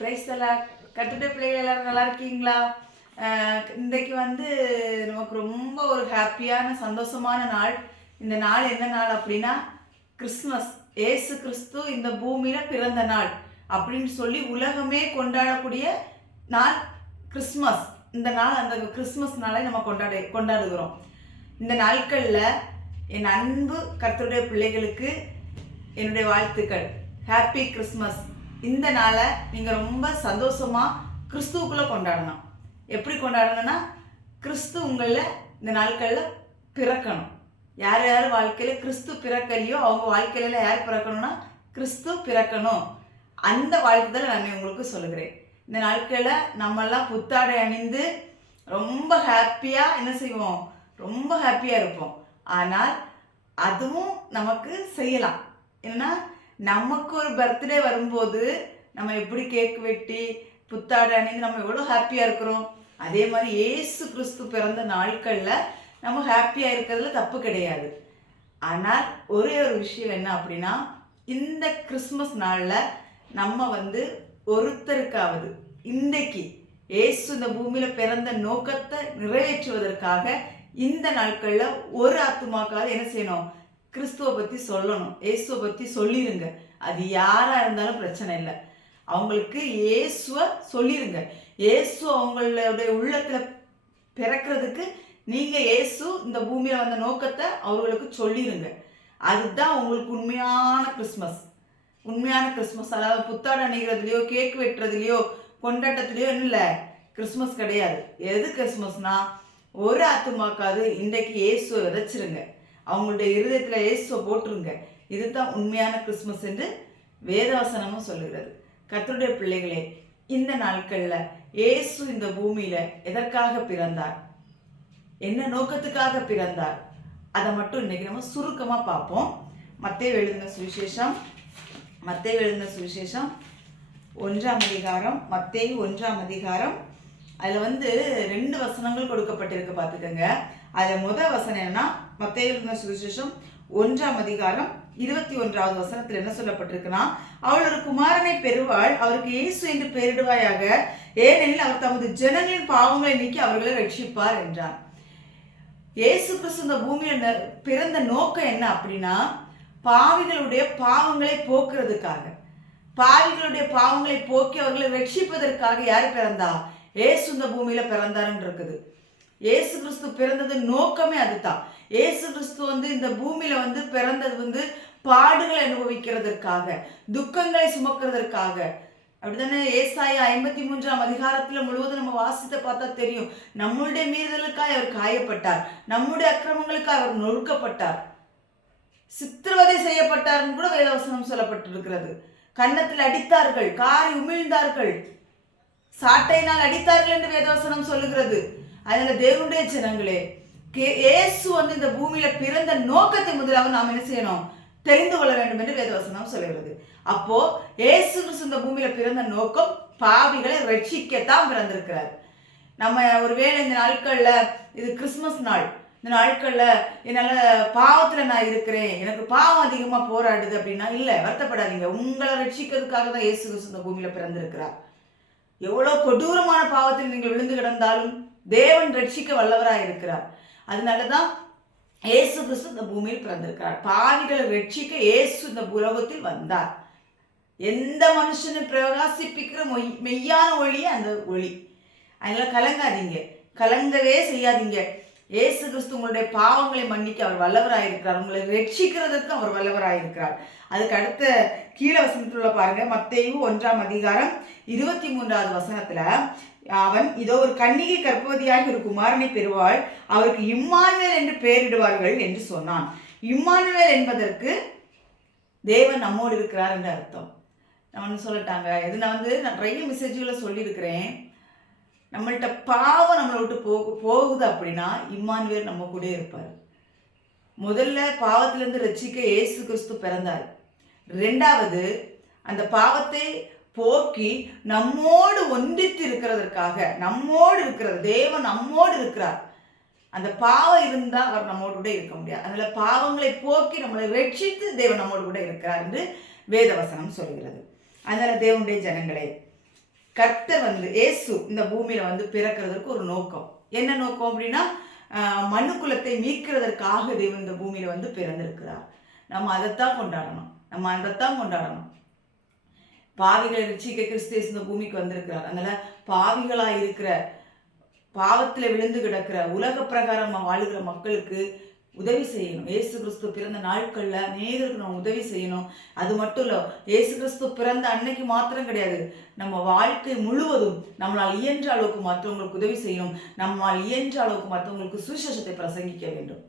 Price எல்லாம் கத்துட்ட பிள்ளைகள் எல்லாரும் நல்லா இருக்கீங்களா? இன்றைக்கு நமக்கு ரொம்ப ஒரு ஹாப்பியான சந்தோஷமான நாள். இந்த நாள் என்ன நாள் அப்படின்னா கிறிஸ்மஸ். ஏசு கிறிஸ்து இந்த பூமியில பிறந்த நாள் அப்படின்னு சொல்லி உலகமே கொண்டாடக்கூடிய நாள் கிறிஸ்மஸ். இந்த நாள் அந்த கிறிஸ்மஸ் நாளை நம்ம கொண்டாடுகிறோம். இந்த நாட்களில் என் அன்பு கர்த்தருடைய பிள்ளைகளுக்கு என்னுடைய வாழ்த்துக்கள். Happy Christmas. இந்த நாளை நீங்கள் ரொம்ப சந்தோஷமாக கிறிஸ்துவுக்குள்ளே கொண்டாடணும். எப்படி கொண்டாடணும்னா, கிறிஸ்து உங்களில் இந்த நாட்களில் பிறக்கணும். யார் யார் வாழ்க்கையில் கிறிஸ்து பிறக்கலையோ அவங்க வாழ்க்கையில் யார் பிறக்கணும்னா கிறிஸ்து பிறக்கணும். அந்த வாழ்த்துதலை நான் உங்களுக்கு சொல்லுகிறேன். இந்த நாட்களில் நம்மெல்லாம் புத்தாடை அணிந்து ரொம்ப ஹாப்பியாக என்ன செய்வோம், ரொம்ப ஹாப்பியாக இருப்போம். ஆனால் அதுவும் நமக்கு செய்யலாம். ஏன்னா நமக்கு ஒரு பர்த்டே வரும்போது நம்ம எப்படி கேக் வெட்டி புத்தாடை அணிந்து நம்ம எவ்வளோ ஹாப்பியாக இருக்கிறோம். அதே மாதிரி ஏசு கிறிஸ்து பிறந்த நாட்களில் நம்ம ஹாப்பியாக இருக்கிறதுல தப்பு கிடையாது. ஆனால் ஒரே ஒரு விஷயம் என்ன அப்படின்னா, இந்த கிறிஸ்மஸ் நாளில் நம்ம ஒருத்தருக்காவது இன்றைக்கு ஏசு இந்த பூமியில் பிறந்த நோக்கத்தை நிறைவேற்றுவதற்காக இந்த நாட்களில் ஒரு ஆத்துமாக்காவது என்ன செய்யணும், கிறிஸ்துவை பற்றி சொல்லணும், இயேசுவை பற்றி சொல்லிடுங்க. அது யாராக இருந்தாலும் பிரச்சனை இல்லை, அவங்களுக்கு இயேசுவை சொல்லிடுங்க. இயேசு அவங்களுடைய உள்ளத்தில் பிறக்கிறதுக்கு நீங்கள் இயேசு இந்த பூமியில் வந்த நோக்கத்தை அவர்களுக்கு சொல்லிடுங்க. அதுதான் உங்களுக்கு உண்மையான கிறிஸ்மஸ். உண்மையான கிறிஸ்மஸ். அதாவது புத்தாடை அணிகிறதுலையோ கேக் வெட்டுறதுலையோ கொண்டாட்டத்துலையோ இல்லை கிறிஸ்மஸ் கிடையாது. எது கிறிஸ்மஸ்னா, ஒரு ஆத்துமாக்காவது இன்றைக்கு இயேசுவை விதைச்சிருங்க, அவங்களுடைய இருதயத்தில் இயேசுவை போட்டுருங்க. இதுதான் உண்மையான கிறிஸ்மஸ் என்று வேதவசனமும் சொல்லுகிறது. கர்த்தருடைய பிள்ளைகளே, இந்த நாட்களில் இயேசு இந்த பூமியில் எதற்காக பிறந்தார், என்ன நோக்கத்துக்காக பிறந்தார், அதை மட்டும் இன்னைக்கு நம்ம சுருக்கமாக பார்ப்போம். மத்தேயு எழுதின சுவிசேஷம் 1ஆம் அதிகாரம், மத்தேயு 1ஆம் அதிகாரம். அதில் 2 வசனங்கள் கொடுக்கப்பட்டிருக்கு, பார்த்துக்கோங்க. அதில் முதல் வசனம் என்னன்னா, மத்தேயு எழுதின சுவிசேஷம் 1ஆம் அதிகாரம் 21வது வசனத்தில் என்ன சொல்லப்பட்டிருக்குன்னா, அவள் ஒரு குமாரனை பெறுவாள், அவருக்கு இயேசு என்று பெயரிடுவாயாக, ஏனெனில் அவர் தமது ஜனங்களின் பாவங்களை நீக்கி அவர்களை ரட்சிப்பார் என்றார். இயேசு கிறிஸ்து இந்த பூமியில் பிறந்த நோக்கம் என்ன அப்படின்னா, பாவிகளுடைய பாவங்களை போக்குறதுக்காக, பாவிகளுடைய பாவங்களை போக்கி அவர்களை ரட்சிப்பதற்காக யார் பிறந்தா, இயேசு இந்த பூமியில பிறந்தாருன்னு இருக்குது. இயேசு கிறிஸ்து பிறந்தது நோக்கமே அதுதான். இயேசு கிறிஸ்து இந்த பூமியில பிறந்தது பாடுகளை அனுபவிக்கிறதற்காக, துக்கங்களை சுமக்கிறதற்காக. அப்படித்தானே? ஏசாயா 53ஆம் அதிகாரத்துல முழுவதும் நம்ம வாசித்த பார்த்தா தெரியும். நம்மளுடைய மீறுதலுக்காக அவர் காயப்பட்டார், நம்முடைய அக்கிரமங்களுக்காக அவர் நொறுக்கப்பட்டார், சித்திரவதை செய்யப்பட்டார்னு கூட வேதவசனம் சொல்லப்பட்டிருக்கிறது. கன்னத்தில் அடித்தார்கள், காரி உமிழ்ந்தார்கள், சாட்டையினால் அடித்தார்கள் என்று வேதவசனம் சொல்லுகிறது. அதனால தேவனுடைய ஜனங்களே, இயேசு இந்த பூமியில பிறந்த நோக்கத்தை முதலாக நாம் என்ன செய்யணும், தெரிந்து கொள்ள வேண்டும் என்று வேதவசனம் சொல்லுகிறது. அப்போ இயேசு கிறிஸ்து இந்த பூமியில பிறந்த நோக்கம் பாவிகளை ரட்சிக்கத்தான் பிறந்திருக்கிறார். நம்ம ஒருவேளை இந்த நாட்கள்ல இது கிறிஸ்மஸ் நாள், இந்த நாட்கள்ல என்னால பாவத்துல நான் இருக்கிறேன், எனக்கு பாவம் அதிகமா போராடுது அப்படின்னா இல்ல, வருத்தப்படாதீங்க. உங்களை ரட்சிக்கிறதுக்காக தான் இயேசு கிறிஸ்து இந்த பூமியில பிறந்திருக்கிறார். எவ்வளவு கொடூரமான பாவத்தில் நீங்கள் விழுந்து கிடந்தாலும் தேவன் ரட்சிக்க வல்லவராக இருக்கிறார். அதனாலதான் இயேசு கிறிஸ்து இந்த பூமியில் பிறந்திருக்கிறார். பாவிகளை ரட்சிக்க இயேசு இந்த உலகத்தில் வந்தார். எந்த மனுஷனும் பிரகாசிப்பிக்கிற மெய்யான ஒளியே அந்த ஒளி. அதனால கலங்காதீங்க, கலங்கவே செய்யாதீங்க. இயேசு கிறிஸ்து உங்களுடைய பாவங்களை மன்னிக்க அவர் வல்லவராயிருக்கிறார், உங்களை ரட்சிக்கிறதுக்கு அவர் வல்லவராயிருக்கிறார். அதுக்கு அடுத்த கீழே வசனத்துல பாருங்க, மத்தேயு 1ஆம் அதிகாரம் 23வது வசனத்துல, அவன் இதோ ஒரு கன்னிகை கர்ப்பவதியாக ஒரு குமாரனை பெறுவாள், அவருக்கு இம்மானுவேல் என்று பெயரிடுவார்கள் என்று சொன்னான். இம்மானுவேல் என்பதற்கு தேவன் நம்மோடு இருக்கிறார் என்று அர்த்தம். நான் சொல்லட்டாங்க, இது நான் நிறைய மெசேஜ்களை சொல்லியிருக்கிறேன். நம்மள்கிட்ட பாவம் நம்மளை விட்டு போகுது அப்படின்னா இம்மானுவேல் நம்ம கூட இருப்பார். முதல்ல பாவத்திலிருந்து ரட்சிக்க இயேசு கிறிஸ்து பிறந்தார். 2வது அந்த பாவத்தை போக்கி நம்மோடு ஒன்றித்து இருக்கிறதற்காக, நம்மோடு இருக்கிறது தேவன் நம்மோடு இருக்கிறார். அந்த பாவம் இருந்தால் அவர் நம்மோடு கூட இருக்க முடியாது. அதனால பாவங்களை போக்கி நம்மளை ரட்சித்து தேவன் நம்மோடு கூட இருக்கிறார் என்று வேதவசனம் சொல்கிறது. அதனால தேவனுடைய ஜனங்களே, கர்த்தர் வந்து இயேசு இந்த பூமியில வந்து பிறக்கிறதுக்கு ஒரு நோக்கம். என்ன நோக்கம் அப்படின்னா, மனு குலத்தை மீட்கிறதற்காக தேவன் இந்த பூமியில வந்து பிறந்திருக்கிறார். நம்ம அதைத்தான் கொண்டாடணும். பாவிகளை ரட்சிக்க கிறிஸ்து இந்த பூமிக்கு வந்திருக்கிறார். அதனால பாவிகளா இருக்கிற, பாவத்துல விழுந்து கிடக்கிற, உலக பிரகாரம் வாழுகிற மக்களுக்கு உதவி செய்யணும். இயேசு கிறிஸ்து பிறந்த நாட்கள்ல அநேகருக்கு நம்ம உதவி செய்யணும். அது மட்டும் இல்லை, இயேசு கிறிஸ்து பிறந்த அன்னைக்கு மாத்திரம் கிடையாது, நம்ம வாழ்க்கை முழுவதும் நம்மளால் இயன்ற அளவுக்கு மற்றவங்களுக்கு உதவி செய்யணும். நம்மால் இயன்ற அளவுக்கு மற்றவங்களுக்கு சுவிசேஷத்தை பிரசங்கிக்க வேண்டும்.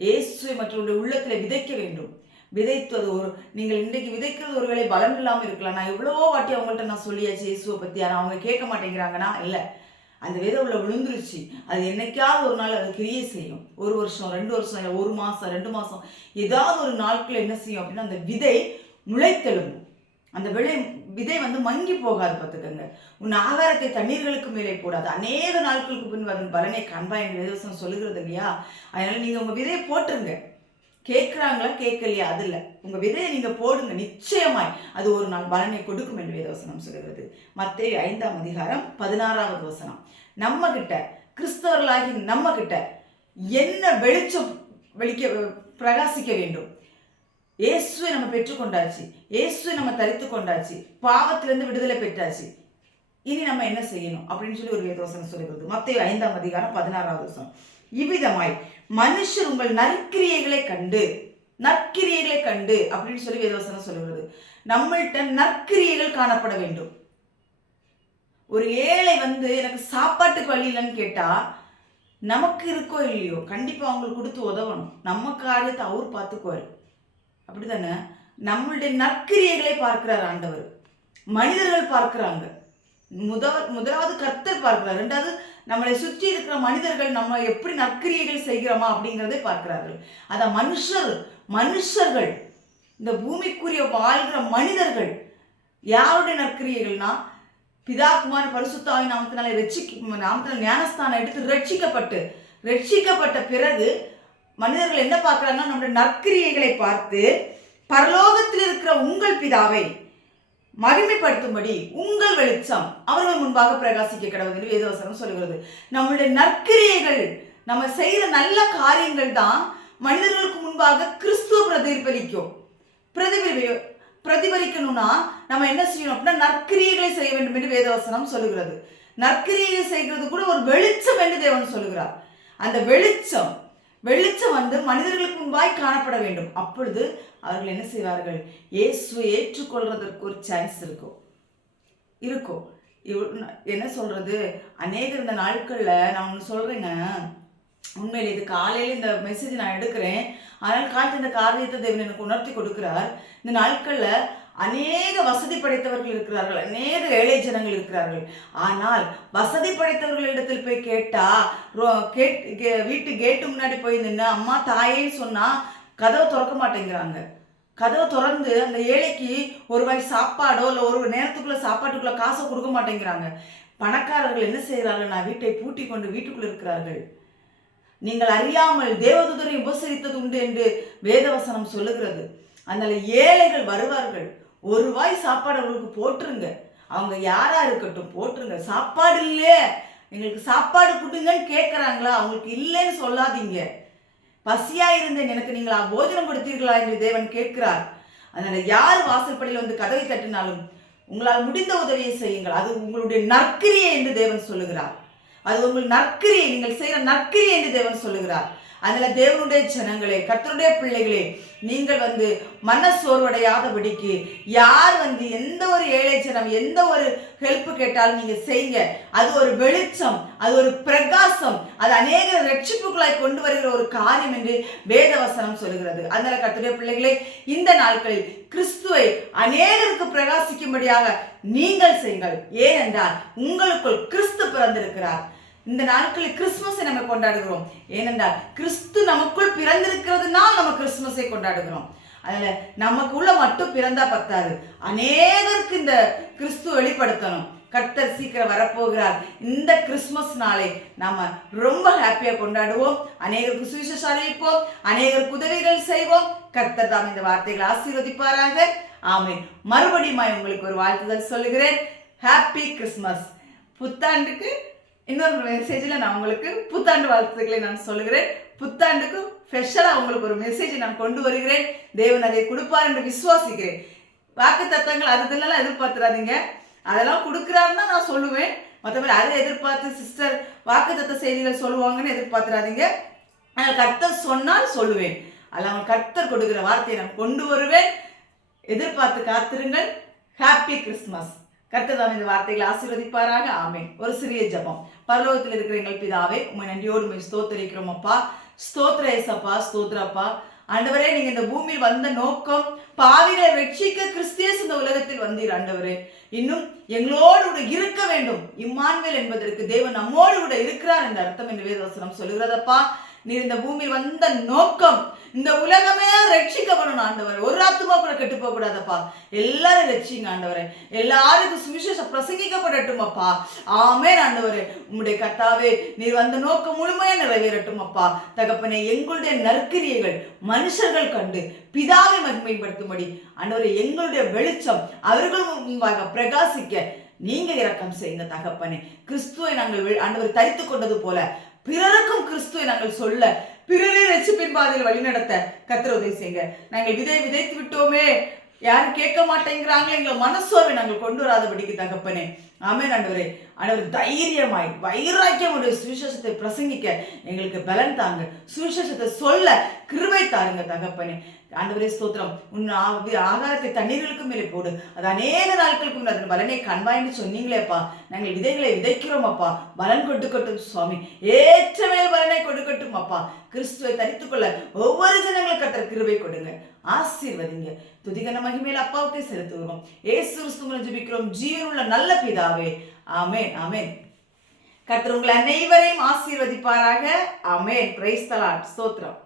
இயேசுவை மற்றவர்களுடைய உள்ளத்தில் விதைக்க வேண்டும். விதைத்தது நீங்கள் இன்றைக்கு விதைக்கிறது ஒருவேளை பலம் இல்லாமல் இருக்கலாம். நான் எவ்வளவோ வாட்டி அவங்கள்ட்ட நான் சொல்லியாச்சு இயேசுவை பற்றி, ஆனால் அவங்க கேட்க மாட்டேங்கிறாங்கன்னா இல்லை, அந்த விதை உள்ள விழுந்துருச்சு. அது என்னைக்காவது ஒரு நாள் அது கிரியை செய்யும். 1 வருஷம் 2 வருஷம் இல்லை 1 மாதம் 2 மாதம் ஏதாவது ஒரு நாட்கள் என்ன செய்யும் அப்படின்னா அந்த விதை முளைத்தெழும்பும். அந்த விதை வந்து மங்கி போகாது. பார்த்துக்கங்க, உன் ஆகாரத்தை தண்ணீர்களுக்கு மேலே போடாது, அநேக நாட்களுக்கு பின் அதன் பலனை காண்பா என்று வேதவசனம் சொல்லுகிறது இல்லையா? அதனால நீங்கள் உங்கள் விதையை போட்டுருங்க. கேட்குறாங்களா கேட்கலையா அது இல்லை, உங்கள் விதையை நீங்கள் போடுங்க, நிச்சயமாய் அது ஒரு நாள் பலனை கொடுக்கும் என்று வேதவசனம் சொல்லுகிறது. மத்தேயு 5ஆம் அதிகாரம் 16வது வசனம். நம்ம கிட்ட, கிறிஸ்தவர்களாகி நம்ம கிட்ட என்ன வெளிச்சம் பிரகாசிக்க வேண்டும்? இயேசுவை நம்ம பெற்றுக்கொண்டாச்சு, இயேசுவை நம்ம தரித்து கொண்டாச்சு, பாவத்திலிருந்து விடுதலை பெற்றாச்சு. இனி நம்ம என்ன செய்யணும் அப்படின்னு சொல்லி ஒரு வேதவசனம் சொல்லுகிறது. மத்தேயு 5ஆம் அதிகாரம் 16வது வசனம். இவ்விதமாய் மனுஷர் உங்கள் நற்கிரியைகளை கண்டு அப்படின்னு சொல்லி வேதவசனம் சொல்லுகிறது. நம்மள்கிட்ட நற்கிரியைகள் காணப்பட வேண்டும். ஒரு ஏழை வந்து எனக்கு சாப்பாட்டுக்கு வழி இல்லைன்னு கேட்டா, நமக்கு இருக்கோ இல்லையோ கண்டிப்பா அவங்களுக்கு கொடுத்து உதவணும். நம்ம காரியத்தை அவர் பார்த்துக்குவார். அப்படித்தானே? நம்மளுடைய நற்கிரியைகளை பார்க்கிறார் ஆண்டவர். மனிதர்கள் பார்க்கிறாங்க. முதலாவது கர்த்தர் பார்க்கிறார். 2வது நம்மளை சுற்றி இருக்கிற மனிதர்கள் நம்ம எப்படி நற்கிரியைகள் செய்கிறோமா அப்படிங்கிறதை பார்க்கிறார்கள். அதான் மனுஷர்கள் இந்த பூமிக்குரிய வாழ்கிற மனிதர்கள் யாருடைய நற்கிரியைகள்னா, பிதா குமார் பரிசுத்த ஆவியின் நாமத்தினால ஞானஸ்தானம் எடுத்து ரட்சிக்கப்பட்ட பிறகு மனிதர்கள் என்ன பார்க்கிறாங்கன்னா, நம்முடைய நற்கிரியைகளை பார்த்து பரலோகத்தில் இருக்கிற உங்கள் பிதாவை மகிமைப்படுத்தும்படி உங்கள் வெளிச்சம் அவர்கள் முன்பாக பிரகாசிக்க கடவுள் என்று வேதவசனம் சொல்கிறது. நம்மளுடைய நற்கிரியைகள், நம்ம செய்த நல்ல காரியங்கள் தான் மனிதர்களுக்கு முன்பாக கிறிஸ்துவ பிரதிபலிக்கணும்னா நம்ம என்ன செய்யணும் அப்படின்னா நற்கிரியைகளை செய்ய வேண்டும் என்று வேதவசனம் சொல்லுகிறது. நற்கிரியைகளை செய்கிறது கூட ஒரு வெளிச்சம் என்று தேவன் சொல்லுகிறார். அந்த வெளிச்சம் வந்து மனிதர்களுக்கு முன்பாய் காணப்பட வேண்டும். அப்பொழுது அவர்கள் என்ன செய்வார்கள்? இயேசுவை ஏற்றுக்கொள்றதற்கு ஒரு சான்ஸ் இருக்கும். என்ன சொல்றது, அநேகர் இந்த நாட்கள்ல நான் ஒன்று சொல்றேங்க, உண்மையில இது காலையில இந்த மெசேஜ் நான் எடுக்கிறேன், அதனால காலத்து இந்த காரியத்தை தேவன் எனக்கு உணர்த்தி கொடுக்கிறார். இந்த நாட்கள்ல அநேக வசதி படைத்தவர்கள் இருக்கிறார்கள், அநேக ஏழை ஜனங்கள் இருக்கிறார்கள். ஆனால் வசதி படைத்தவர்களிடத்தில் போய் கேட்டா, வீட்டு கேட்டு முன்னாடி போய் நின்று அம்மா தாயேன்னு சொன்னா கதவை திறக்க மாட்டேங்கிறாங்க. கதவை திறந்து அந்த ஏழைக்கு ஒரு வாய் சாப்பாடோ இல்லை ஒரு நேரத்துக்குள்ள சாப்பாட்டுக்குள்ள காசை கொடுக்க மாட்டேங்கிறாங்க. பணக்காரர்கள் என்ன செய்கிறார்கள்? நான் வீட்டை பூட்டி கொண்டு வீட்டுக்குள்ள இருக்கிறார்கள். நீங்கள் அறியாமல் தேவதூதரை உபசரித்தது உண்டு என்று வேதவசனம் சொல்லுகிறது. அதனால ஏழைகள் வருவார்கள், ஒரு வாய் சாப்பாடு அவங்களுக்கு போட்டுருங்க. அவங்க யாரா இருக்கட்டும் போட்டுருங்க. சாப்பாடு இல்லையே, எங்களுக்கு சாப்பாடு கொடுங்கன்னு கேட்குறாங்களா, அவங்களுக்கு இல்லைன்னு சொல்லாதீங்க. பசியா இருந்தேன், எனக்கு நீங்களா போஜனம் கொடுத்தீர்களா என்று தேவன் கேட்கிறார். அதனால யார் வாசல்படியில் வந்து கதவை தட்டினாலும் உங்களால் முடிந்த உதவியை செய்யுங்கள். அது உங்களுடைய நற்கிரியை என்று தேவன் சொல்லுகிறார். அது உங்கள் நற்கிரியை, நீங்கள் செய்கிற நற்கிரியை என்று தேவன் சொல்லுகிறார். அதனால தேவனுடைய ஜனங்களே, கர்த்தருடைய பிள்ளைகளே, நீங்கள் வந்து மனசோர்வடையாதபடிக்கு யார் வந்து எந்த ஒரு ஏழை ஜனம் எந்த ஒரு ஹெல்ப் கேட்டாலும் நீங்க செய்யுங்க. அது ஒரு வெளிச்சம், அது ஒரு பிரகாசம், அது அநேக ரட்சிப்புகளாய் கொண்டு வருகிற ஒரு காரியம் என்று வேதவசனம் சொல்லுகிறது. அதனால கர்த்தருடைய பிள்ளைகளே, இந்த நாட்களில் கிறிஸ்துவை அநேகருக்கு பிரகாசிக்கும்படியாக நீங்கள் செய்யுங்கள். ஏனென்றால் உங்களுக்குள் கிறிஸ்து பிறந்திருக்கிறார். இந்த நாட்களில் கிறிஸ்துமஸை நம்ம கொண்டாடுகிறோம். ஏனென்றால் கிறிஸ்து நமக்குள் பிறந்திருக்கிறதுனால் நம்ம கிறிஸ்துமஸை கொண்டாடுகிறோம். அதனால நமக்குள்ள மட்டும் பிறந்தா பத்தாது, அநேகருக்கு இந்த கிறிஸ்து வெளிப்படுத்தணும். கர்த்தர் சீக்கிரம் வரப்போகிறார். இந்த கிறிஸ்துமஸ் நாளை நாம ரொம்ப ஹாப்பியா கொண்டாடுவோம். அநேகருக்கு சுவிசேஷம் அறிவிப்போம், அநேகருக்கு உதவிகள் செய்வோம். கர்த்தர் தாம் இந்த வார்த்தைகளை ஆசீர்வதிப்பாராக. ஆமென். மறுபடியும் உங்களுக்கு ஒரு வாழ்த்துதல் சொல்லுகிறேன். Happy Christmas. புத்தாண்டுக்கு இன்னொரு மெசேஜில் நான் உங்களுக்கு புத்தாண்டு வாழ்த்துக்களை நான் சொல்லுகிறேன். புத்தாண்டுக்கு ஸ்பெஷலாக உங்களுக்கு ஒரு மெசேஜை நான் கொண்டு வருகிறேன். தேவன் அதை கொடுப்பார் என்று விசுவாசிக்கிறேன். வாக்கு தத்தங்கள் அதெல்லாம் எதிர்பார்த்துறாதீங்க. அதெல்லாம் கொடுக்குறாருன்னு தான் நான் சொல்லுவேன். மற்றபடி அதை எதிர்பார்த்து சிஸ்டர் வாக்கு தத்த செய்திகள் சொல்லுவாங்கன்னு எதிர்பார்த்துறாதீங்க. கர்த்தர் சொன்னால் சொல்லுவேன். அதில் கர்த்தர் கொடுக்குற வார்த்தையை நான் கொண்டு வருவேன். எதிர்பார்த்து காத்திருங்கள். Happy Christmas. கர்த்தர் தான் இந்த வார்த்தைகளை ஆசீர்வதிப்பாராக. ஆமென். ஒரு சிறிய ஜெபம். பரலோகத்தில் இருக்கிற எங்கள் பிதாவே, உம்மை நன்றியோடு உம்மை ஸ்தோத்திரிக்கிறோம் அப்பா. ஸ்தோத்திர ஏசப்பா, ஸ்தோத்திரப்பா. ஆண்டவரே, நீங்க இந்த பூமியில் வந்த நோக்கம் பாவிகளை ரட்சிக்க கிறிஸ்தியஸ் இந்த உலகத்தில் வந்தீர் ஆண்டவரே. இன்னும் எங்களோடு கூட இருக்க வேண்டும். இம்மானுவேல் என்பதற்கு தேவன் நம்மோடு கூட இருக்கிறார் என்ற அர்த்தம் என்று வேதவசனம் சொல்லுகிறதப்பா. நீர் இந்த பூமியில் வந்த நோக்கம் இந்த உலகமே ரட்சிக்கப்படணும் ஆண்டவரே. ஒரு ஆத்துமா கூட கெட்டு போக கூடாதப்பா. எல்லாரும் ரட்சிங்க ஆண்டவரே. எல்லாருக்கும் சுவிசேஷம் பிரசங்கிக்கப்படட்டும் அப்பா. ஆமென் ஆண்டவரே. உம்முடைய கர்த்தாவே, நீர் வந்த நோக்கம் முழுமையாக நிறைவேறட்டும் அப்பா. தகப்பனே, எங்களுடைய நற்கிரியைகள் மனுஷர்கள் கண்டு பிதாவை மகிமைப்படுத்தும்படி ஆண்டவரே, எங்களுடைய வெளிச்சம் அவர்களும் முன்பாக பிரகாசிக்க நீங்க இரக்கம் செய்யுங்க தகப்பனே. கிறிஸ்துவை நாங்கள் ஆண்டவர் தரித்து கொண்டது போல பிறருக்கும் கிறிஸ்துவை நாங்கள் சொல்ல, பிறரை ரட்சிப்பின் பாதையில் வழிநடத்த கர்த்தர் உதவி செய்யுங்க. நாங்கள் விதைத்து விட்டோமே, யாரும் கேட்க மாட்டேங்கிறாங்களே எங்களை மனசோர்வை நாங்கள் கொண்டு வராதபடிக்கு தகப்பனே. ஆமென் ஆண்டவரே. ஆண்டவர் தைரியமாய் வைராக்கியமுடைய சுவிசேஷத்தை பிரசங்கிக்க எங்களுக்கு பலன் தாங்க. சுவிசேஷத்தை சொல்ல கிருபை தாருங்க தகப்பனே. ஆண்டவரே ஸ்தோத்திரம். உன் ஆகாரத்தை தண்ணீர்களுக்கு மேலே போடு, அது அநேக நாட்களுக்கு முன் அதன் பலனை காண்பாய்ன்னு சொன்னீங்களேப்பா. நாங்கள் விதைகளை விதைக்கிறோம் அப்பா. பலன் கொடுக்கட்டும் சுவாமி. ஏற்ற மேல் பலனை கொடுக்கட்டும் அப்பா. கிறிஸ்துவை தரித்துக்கொள்ள ஒவ்வொரு ஜனங்களும் கர்த்தர் கிருபை கொடுங்க. ஆசீர்வதிங்க. துதிகன மகிமையில் அப்பாவுக்கே செலுத்துகிறோம். இயேசு கிறிஸ்துவின் ஜெபிக்கிறோம் ஜீவனுள்ள நல்ல பிதாவே. ஆமென் ஆமென். கர்த்தர் உங்களை அனைவரையும் ஆசீர்வதிப்பாராக. ஆமென். Praise the Lord. ஸ்தோத்திரம்.